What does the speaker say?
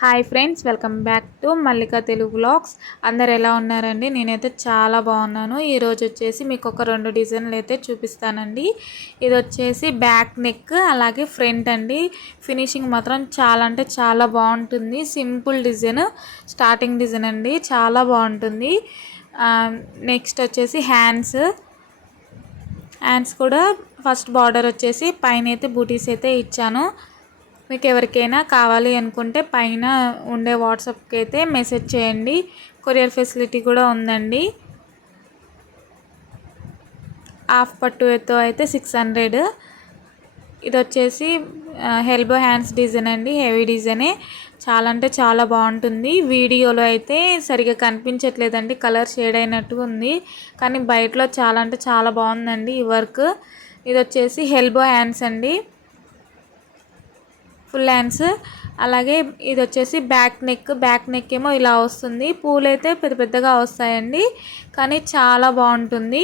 Hi friends welcome back to Mallika Telugu blogs అందరు ఎలా ఉన్నారండి? నేనైతే చాలా బాగున్నాను. ఈరోజు వచ్చేసి మీకు ఒక రెండు డిజైన్లు అయితే చూపిస్తానండి. ఇది వచ్చేసి బ్యాక్ నెక్ అలాగే ఫ్రంట్ అండి. ఫినిషింగ్ మాత్రం చాలా అంటే చాలా బాగుంటుంది. సింపుల్ డిజైన్ స్టార్టింగ్ డిజైన్ అండి. చాలా బాగుంటుంది. నెక్స్ట్ వచ్చేసి హ్యాండ్స్. హ్యాండ్స్ కూడా ఫస్ట్ బార్డర్ వచ్చేసి పైన అయితే బూటీస్ అయితే ఇచ్చాను. మీకు ఎవరికైనా కావాలి అనుకుంటే పైన ఉండే వాట్సాప్కి అయితే మెసేజ్ చేయండి. కొరియర్ ఫెసిలిటీ కూడా ఉందండి. హాఫ్ పట్టుతో అయితే సిక్స్ హండ్రెడ్. ఇది వచ్చేసి హెల్బో హ్యాండ్స్ డిజైన్ అండి. హెవీ డిజైనే. చాలా అంటే చాలా బాగుంటుంది. వీడియోలో అయితే సరిగా కనిపించట్లేదండి. కలర్ షేడ్ అయినట్టు ఉంది. కానీ బయటలో చాలా అంటే చాలా బాగుందండి ఈ వర్క్. ఇది వచ్చేసి హెల్బో హ్యాండ్స్ అండి. ఫుల్ హ్యాండ్స్ అలాగే ఇది వచ్చేసి బ్యాక్ నెక్. బ్యాక్ నెక్ ఏమో ఇలా వస్తుంది. పూలు అయితే పెద్ద పెద్దగా వస్తాయండి. కానీ చాలా బాగుంటుంది.